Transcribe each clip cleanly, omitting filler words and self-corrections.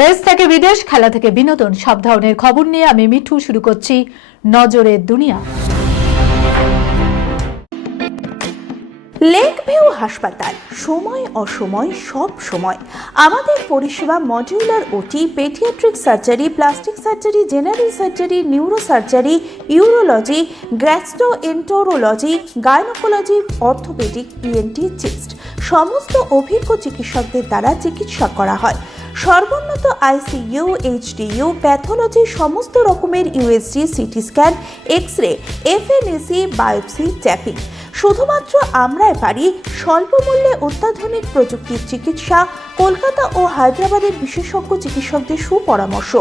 দেশ থেকে বিদেশ, খেলা থেকে বিনোদন, সব ধরনের খবর নিয়ে আমি মিঠু শুরু করছি নজরের দুনিয়া। লেক ভিউ হাসপাতাল, সময় অসময় সব সময় আমাদের পরিষেবা modular OT, paediatric surgery, plastic surgery, general surgery, neuro surgery, urology, gastroenterology, gynaecology, orthopaedic, ENT, chest সমস্ত অভিজ্ঞ চিকিৎসকদের দ্বারা চিকিৎসা করা হয়। সর্বোন্নত আইসিইউ, এইচডিইউ, প্যাথোলজি, সমস্ত রকমের USG, CT scan, X-ray, FNAC, biopsy, tapping. শুধুমাত্র আমরাই পারি স্বল্প মূল্যে অত্যাধুনিক প্রযুক্তির চিকিৎসা। কলকাতা ও হায়দ্রাবাদের বিশেষজ্ঞ চিকিৎসকদের সুপরামর্শ,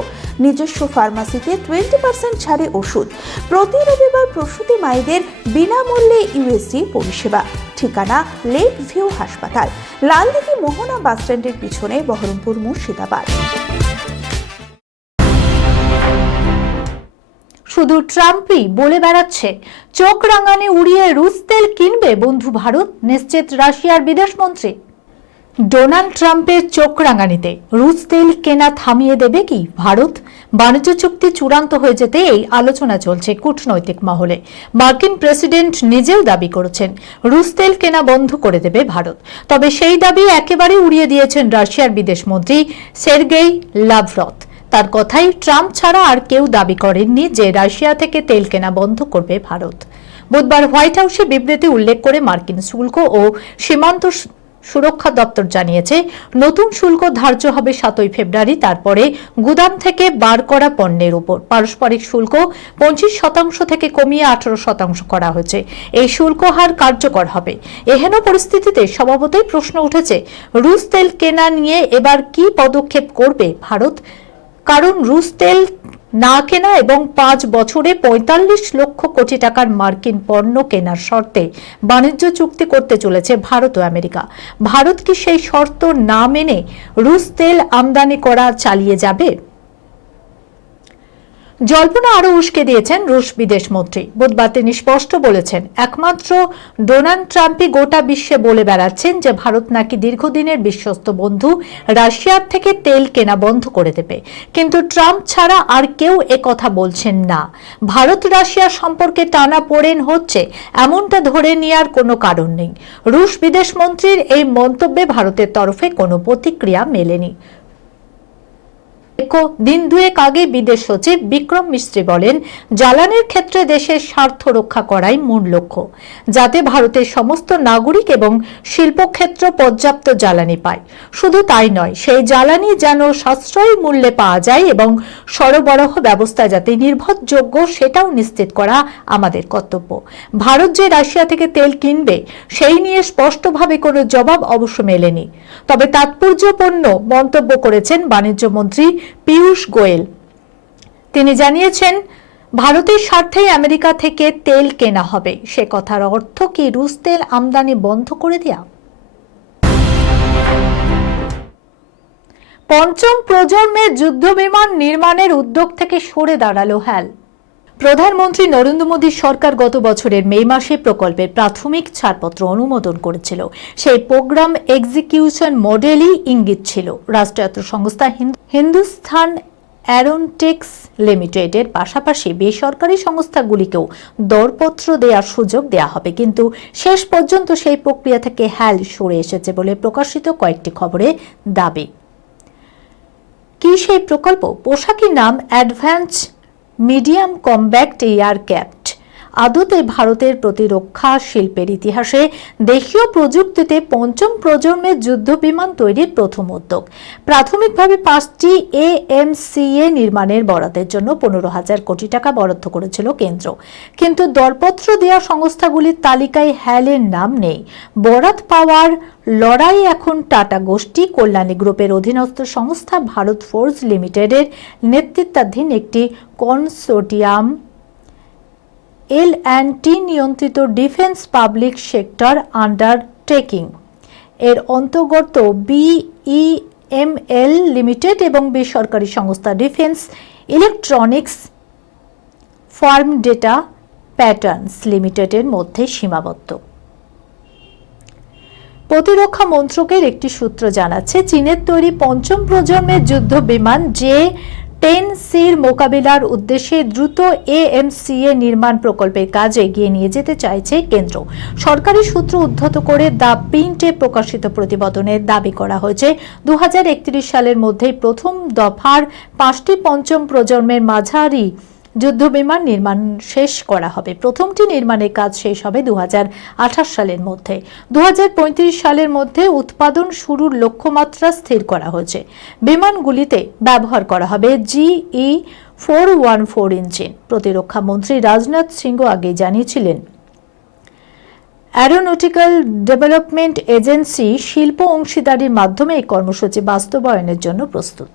নিজস্ব ফার্মাসিতে 20% ছাড়ে ওষুধ। প্রতি রবিবার প্রসূতি মায়েদের বিনামূল্যে ইউএসজি পরিষেবা। ঠিকানা লেক ভিউ হাসপাতাল, লালদিঘি মোহনা বাসস্ট্যান্ডের পিছনে, বহরমপুর, মুর্শিদাবাদ। শুধু ট্রাম্পই বলে বেড়াচ্ছে চোখ রাঙানি উড়িয়ে রুশ তেল কিনবে বন্ধু ভারত, নিশ্চিত রাশিয়ার বিদেশমন্ত্রী। ডোনাল্ড ট্রাম্পের চোখ রাঙানিতে রুশ তেল কেনা থামিয়ে দেবে কি ভারত? বাণিজ্য চুক্তি চূড়ান্ত হয়ে যেতে এই আলোচনা চলছে কূটনৈতিক মহলে। মার্কিন প্রেসিডেন্ট নিজেও দাবি করেছেন রুশ তেল কেনা বন্ধ করে দেবে ভারত। তবে সেই দাবি একেবারে উড়িয়ে দিয়েছেন রাশিয়ার বিদেশমন্ত্রী সের্গেই লাভরভ। তার কথাই ট্রাম্প ছাড়া আর কেউ দাবি করেননি যে রাশিয়া থেকে তেল কেনা বন্ধ করবে ভারত। বুধবার হোয়াইট হাউসে বিবৃতি উল্লেখ করে মার্কিন শুল্ক ও সীমান্ত সুরক্ষা দপ্তর জানিয়েছে নতুন শুল্ক ধার্য হবে 7 ফেব্রুয়ারি। তারপরে গুদাম থেকে বার করা পণ্যের উপর পারস্পরিক শুল্ক 25% থেকে কমিয়ে 18% করা হয়েছে। এই শুল্ক হার কার্যকর হবে। এহেন পরিস্থিতিতে স্বভাবতই প্রশ্ন উঠেছে রুশ তেল কেনা নিয়ে এবার কি পদক্ষেপ করবে ভারত। কারণ রুশ তেল না কেনা এবং 5 বছরে 45 লক্ষ কোটি টাকার মার্কিন পণ্য কেনার শর্তে বাণিজ্য চুক্তি করতে চলেছে ভারত ও আমেরিকা। ভারত কি সেই শর্ত না মেনে রুশ তেল আমদানি করা চালিয়ে যাবে? জল্পনা আরো উস্কে দিয়েছেন রুশ বিদেশমন্ত্রী। বুধবার তিনি স্পষ্ট বলেছেন একমাত্র ডোনাল্ড ট্রাম্পই গোটা বিশ্বে বলে বেড়াচ্ছেন যে ভারত নাকি দীর্ঘদিনের বিশ্বস্ত বন্ধু রাশিয়ার থেকে তেল কেনা বন্ধ করে দেবে, কিন্তু ট্রাম্প ছাড়া আর কেউ একথা বলছেন না। ভারত রাশিয়া সম্পর্কে টানাপোড়েন হচ্ছে এমনটা ধরে নেওয়ার কোনো কারণ নেই। রুশ বিদেশমন্ত্রীর এই মন্তব্যে ভারতের তরফে কোনো প্রতিক্রিয়া মেলেনি। দিন দুয়েক আগে বিদেশ সচিব বিক্রম মিস্ত্রি বলেন জ্বালানির ক্ষেত্রে দেশের স্বার্থ রক্ষা করাই মূল লক্ষ্য, যাতে ভারতের সমস্ত নাগরিক এবং শিল্পক্ষেত্র পর্যাপ্ত জ্বালানি পায়। শুধু তাই নয়, সেই জ্বালানি যেন সাশ্রয়ী মূল্যে পাওয়া যায় এবং সরবরাহ ব্যবস্থা যাতে নির্ভরযোগ্য সেটাও নিশ্চিত করা আমাদের কর্তব্য। ভারত যে রাশিয়া থেকে তেল কিনবে সেই নিয়ে স্পষ্টভাবে কোনো জবাব অবশ্য মেলেনি। তবে তাৎপর্যপূর্ণ মন্তব্য করেছেন বাণিজ্য মন্ত্রী পীযূষ গোয়েল। তিনি জানিয়েছেন ভারতের স্বার্থেই আমেরিকা থেকে তেল কেনা হবে। সে কথার অর্থ কি রুশ তেল আমদানি বন্ধ করে দেয়া? পঞ্চম প্রজন্মের যুদ্ধবিমান নির্মাণের উদ্যোগ থেকে সরে দাঁড়ালো হ্যাল। প্রধানমন্ত্রী নরেন্দ্র মোদীর সরকার গত বছরের মে মাসে প্রকল্পের প্রাথমিক ছাড়পত্র অনুমোদন করেছিল। সেই প্রোগ্রাম এক্সিকিউশন মডেলই ইঙ্গিত ছিল রাষ্ট্রায়ত্ত সংস্থা হিন্দুস্তান অ্যারোনটিক্স লিমিটেডের পাশাপাশি বেসরকারি সংস্থাগুলিকেও দরপত্র দেওয়ার সুযোগ দেওয়া হবে, কিন্তু শেষ পর্যন্ত সেই প্রক্রিয়া থেকে হ্যাল সরে এসেছে বলে প্রকাশিত কয়েকটি খবরে দাবি। কি সেই প্রকল্প? পোশাকি নাম অ্যাডভান্স মিডিয়াম কম্ব্যাক্ট এয়ারক্রাফট। আদতে ভারতের প্রতিরক্ষা শিল্পের ইতিহাসে দেশীয় প্রযুক্তিতে পঞ্চম প্রজন্মের যুদ্ধ বিমান তৈরির প্রথম উদ্যোগ। প্রাথমিকভাবে 5টি AMCA নির্মাণের বরাদ্দের জন্য 15,000 কোটি টাকা বরাদ্দ করেছিল কেন্দ্র, কিন্তু দরপত্র দেওয়া সংস্থাগুলির তালিকায় হ্যালের নাম নেই। বরাদ পাওয়ার লড়াই এখন টাটা গোষ্ঠী, কল্যাণী গ্রুপের অধীনস্থ সংস্থা ভারত ফোর্জ লিমিটেডের নেতৃত্বাধীন একটি কনসোর্টিয়াম L&T নিয়ন্ত্রিত ডিফেন্স পাবলিক সেক্টর আন্ডারটেকিং এর অন্তর্গত BEML লিমিটেড এবং বেসরকারি সংস্থা defence electronics farm data patterns লিমিটেডের মধ্যে সীমাবদ্ধ। প্রতিরক্ষা মন্ত্রকের একটি সূত্র জানাচ্ছে, চীনের তৈরি পঞ্চম প্রজন্মের যুদ্ধ বিমান J-10Cর মোকাবিলার উদ্দেশ্যে দ্রুত AMCA নির্মাণ প্রকল্পের কাজ এগিয়ে নিয়ে যেতে চাইছে কেন্দ্র। সরকারি সূত্র উদ্ধৃত করে দ্য প্রিন্টে প্রকাশিত প্রতিবেদনে দাবি করা হয়েছে 2031 সালের মধ্যেই প্রথম দফার 5টি পঞ্চম প্রজন্মের মাঝারি যুদ্ধবিমান নির্মাণ শেষ করা হবে। প্রথমটি নির্মাণের কাজ শেষ হবে 2028 সালের মধ্যে। 2035 সালের মধ্যে উৎপাদন শুরুর লক্ষ্যমাত্রা স্থির করা হয়েছে। বিমানগুলিতে ব্যবহার করা হবে GE-414 ইঞ্জিন। প্রতিরক্ষা মন্ত্রী রাজনাথ সিংহ আগে জানিয়েছিলেন, অ্যারোনটিক্যাল ডেভেলপমেন্ট এজেন্সি শিল্প অংশীদারির মাধ্যমে এই কর্মসূচি বাস্তবায়নের জন্য প্রস্তুত।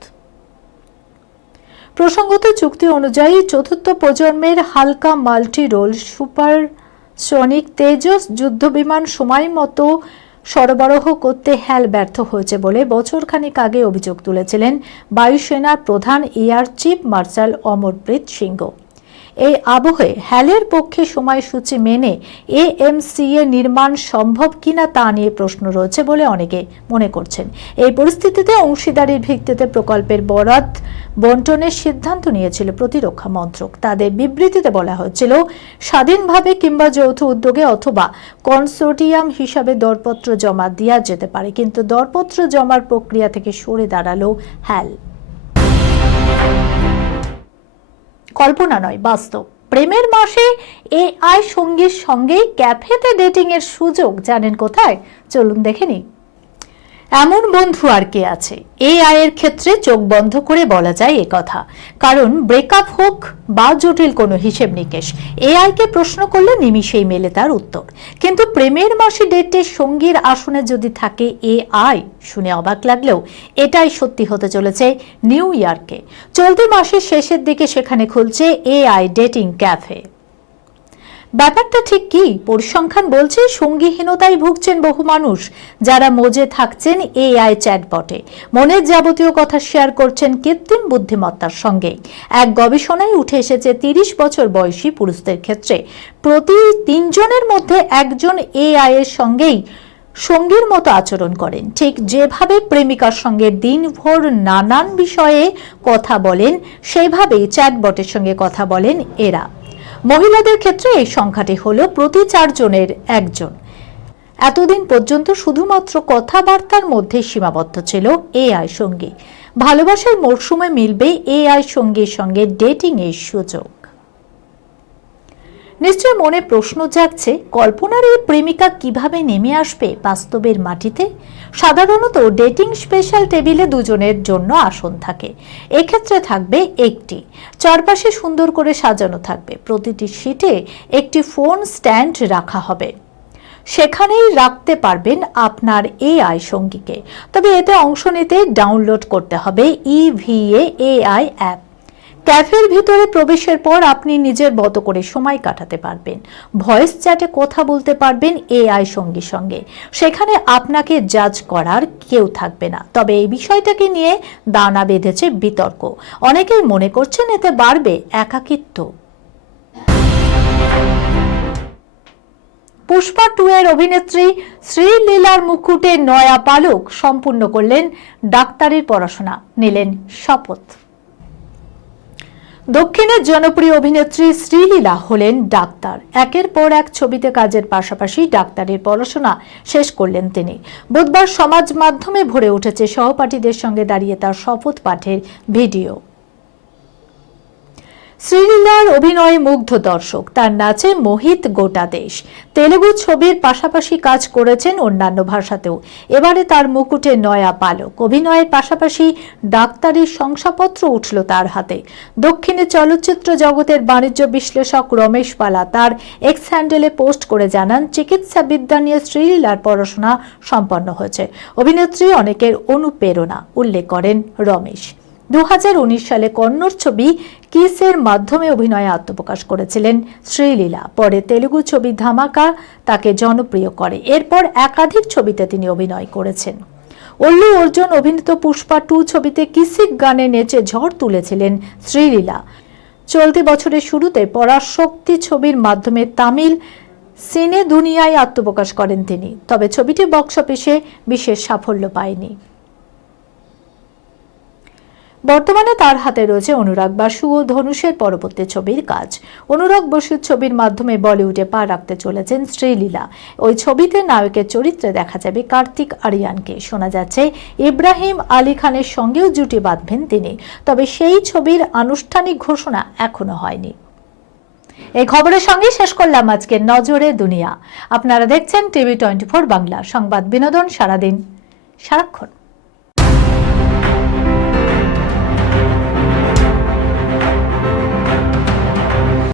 প্রসঙ্গত, চুক্তি অনুযায়ী চতুর্থ প্রজন্মের হালকা মাল্টি রোল সুপারসনিক তেজস যুদ্ধবিমান সময় মতো সরবরাহ করতে হ্যাল ব্যর্থ হয়েছে বলে বছরখানেক আগে অভিযোগ তুলেছিলেন বায়ুসেনার প্রধান এয়ার চিফ মার্শাল অমরপ্রীত সিংহ। এই আবহে হ্যালের পক্ষে সময়সূচি মেনে AMCA নির্মাণ সম্ভব কিনা তা নিয়ে প্রশ্ন রয়েছে বলে অনেকে মনে করছেন। এই পরিস্থিতিতে অংশীদারির ভিত্তিতে প্রকল্পের বরাত বন্টনের সিদ্ধান্ত নিয়েছিল প্রতিরক্ষা মন্ত্রক। তাদের বিবৃতিতে বলা হয়েছিল, স্বাধীনভাবে কিংবা যৌথ উদ্যোগে অথবা কনসোর্টিয়াম হিসাবে দরপত্র জমা দেওয়া যেতে পারে, কিন্তু দরপত্র জমার প্রক্রিয়া থেকে সরে দাঁড়ালো হ্যাল। কল্পনা নয়, বাস্তব। প্রেমের মাসে AI সঙ্গীর সঙ্গে ক্যাফেতে ডেটিং এর সুযোগ জানেন কোথায়? চলুন দেখে নিই। এমন বন্ধু আর কে আছে? AI এর ক্ষেত্রে চোখ বন্ধ করে বলা যায় এ কথা, কারণ ব্রেকআপ হোক বা জটিল কোনো হিসেব নিকেশ, AI কে প্রশ্ন করলে নিমিষেই মেলে তার উত্তর। কিন্তু প্রেমের মাসে ডেটের সঙ্গীর আসনে যদি থাকে AI, শুনে অবাক লাগলেও এটাই সত্যি হতে চলেছে নিউ ইয়র্কে। চলতি মাসের শেষের দিকে সেখানে খুলছে AI ডেটিং ক্যাফে। ব্যাপারটা ঠিক কি? পরিসংখ্যান বলছে সঙ্গীহীনতায় ভুগছেন বহু মানুষ, যারা মজে থাকছেন AI চ্যাটবটে, মনের যাবতীয় কথা শেয়ার করছেন কৃত্রিম বুদ্ধিমত্তার সঙ্গে। এক গবেষণায় উঠে এসেছে 30 বছর বয়সী পুরুষদের ক্ষেত্রে প্রতি 3 জনের মধ্যে একজন AI এর সঙ্গেই সঙ্গীর মতো আচরণ করেন। ঠিক যেভাবে প্রেমিকার সঙ্গে দিনভর নানান বিষয়ে কথা বলেন, সেইভাবেই চ্যাটবটের সঙ্গে কথা বলেন এরা। মহিলাদের ক্ষেত্রে এই সংখ্যাটি হলো প্রতি 4 জনের একজন। এতদিন পর্যন্ত শুধুমাত্র কথাবার্তার মধ্যে সীমাবদ্ধ ছিল AI সঙ্গী। ভালোবাসার মরশুমে মিলবে AI সঙ্গীর সঙ্গে ডেটিং এর সুযোগ। নিশ্চয় মনে প্রশ্ন জাগছে, কল্পনার এই প্রেমিকা কিভাবে নেমে আসবে বাস্তবের মাটিতে? সাধারণত ডেটিং স্পেশাল টেবিলে 2 জনের জন্য আসন থাকে। এক্ষেত্রে থাকবে একটি, চারপাশে সুন্দর করে সাজানো থাকবে। প্রতিটি সিটে একটি ফোন স্ট্যান্ড রাখা হবে, সেখানেই রাখতে পারবেন আপনার AI সঙ্গীকে। তবে এতে অংশ নিতে ডাউনলোড করতে হবে EVA AI অ্যাপ। ক্যাফের ভিতরে প্রবেশের পর আপনি নিজের মতো করে সময় কাটাতে পারবেন, ভয়েস চ্যাটে কথা বলতে পারবেন AI সঙ্গীর সঙ্গে। সেখানে আপনাকে জাজ করার কেউ থাকবে না। তবে এই বিষয়টাকে নিয়ে দানা বেঁধেছে বিতর্ক। অনেকেই মনে করছেন এতে বাড়বে একাকিত্ব। পুষ্পা 2 এর অভিনেত্রী শ্রীলীলার মুকুটে নয়া পালক সম্পূর্ণ করলেন ডাক্তারির পড়াশোনা, নিলেন শপথ। দক্ষিণের জনপ্রিয় অভিনেত্রী শ্রীলীলা হলেন ডাক্তার। একের পর এক ছবিতে কাজের পাশাপাশি ডাক্তারির পড়াশোনা শেষ করলেন তিনি। বুধবার সমাজ মাধ্যমে ভরে উঠেছে সহপাঠীদের সঙ্গে দাঁড়িয়ে তার শপথ পাঠের ভিডিও। শ্রীলীলার অভিনয়ে মুগ্ধ দর্শক, তার নাচে মোহিত গোটা দেশ। তেলেগু ছবির পাশাপাশি কাজ করেছেন অন্যান্য ভাষাতেও। এবারে তার মুকুটে নয়া পালক। অভিনয়ের পাশাপাশি ডাক্তারির শংসাপত্র উঠল তার হাতে। দক্ষিণে চলচ্চিত্র জগতের বাণিজ্য বিশ্লেষক রমেশ পালা তার এক্স হ্যান্ডেলে পোস্ট করে জানান, চিকিৎসা বিদ্যা নিয়ে শ্রীলীলার পড়াশোনা সম্পন্ন হয়েছে। অভিনেত্রী অনেকের অনুপ্রেরণা, উল্লেখ করেন রমেশ। 2019 সালে কন্নড় ছবি কিসের মাধ্যমে অভিনয়ে আত্মপ্রকাশ করেছিলেন শ্রীলীলা। পরে তেলুগু ছবি ধামাকা তাকে জনপ্রিয় করে। এরপর একাধিক ছবিতে তিনি অভিনয় করেছেন। অল্লু অর্জুন অভিনীত পুষ্পা 2 ছবিতে কিসিক গানে নেচে ঝড় তুলেছিলেন শ্রীলীলা। চলতি বছরের শুরুতে পরাশক্তি ছবির মাধ্যমে তামিল সিনে দুনিয়ায় আত্মপ্রকাশ করেন তিনি, তবে ছবিটি বক্স অফিসে বিশেষ সাফল্য পায়নি। বর্তমানে তার হাতে রয়েছে অনুরাগ বসু ও ধনুষের পরবর্তী ছবির কাজ। অনুরাগ বসুর ছবির মাধ্যমে বলিউডে পা রাখতে চলেছেন শ্রীলীলা। ওই ছবিতে নায়কের চরিত্রে দেখা যাবে কার্তিক আরিয়ানকে। শোনা যাচ্ছে ইব্রাহিম আলী খানের সঙ্গেও জুটি বাঁধবেন তিনি, তবে সেই ছবির আনুষ্ঠানিক ঘোষণা এখনো হয়নি। এই খবরের সঙ্গে শেষ করলাম আজকের নজরে দুনিয়া। আপনারা দেখছেন টিভি 24 বাংলা, সংবাদ বিনোদন সারাদিন সারাক্ষণ।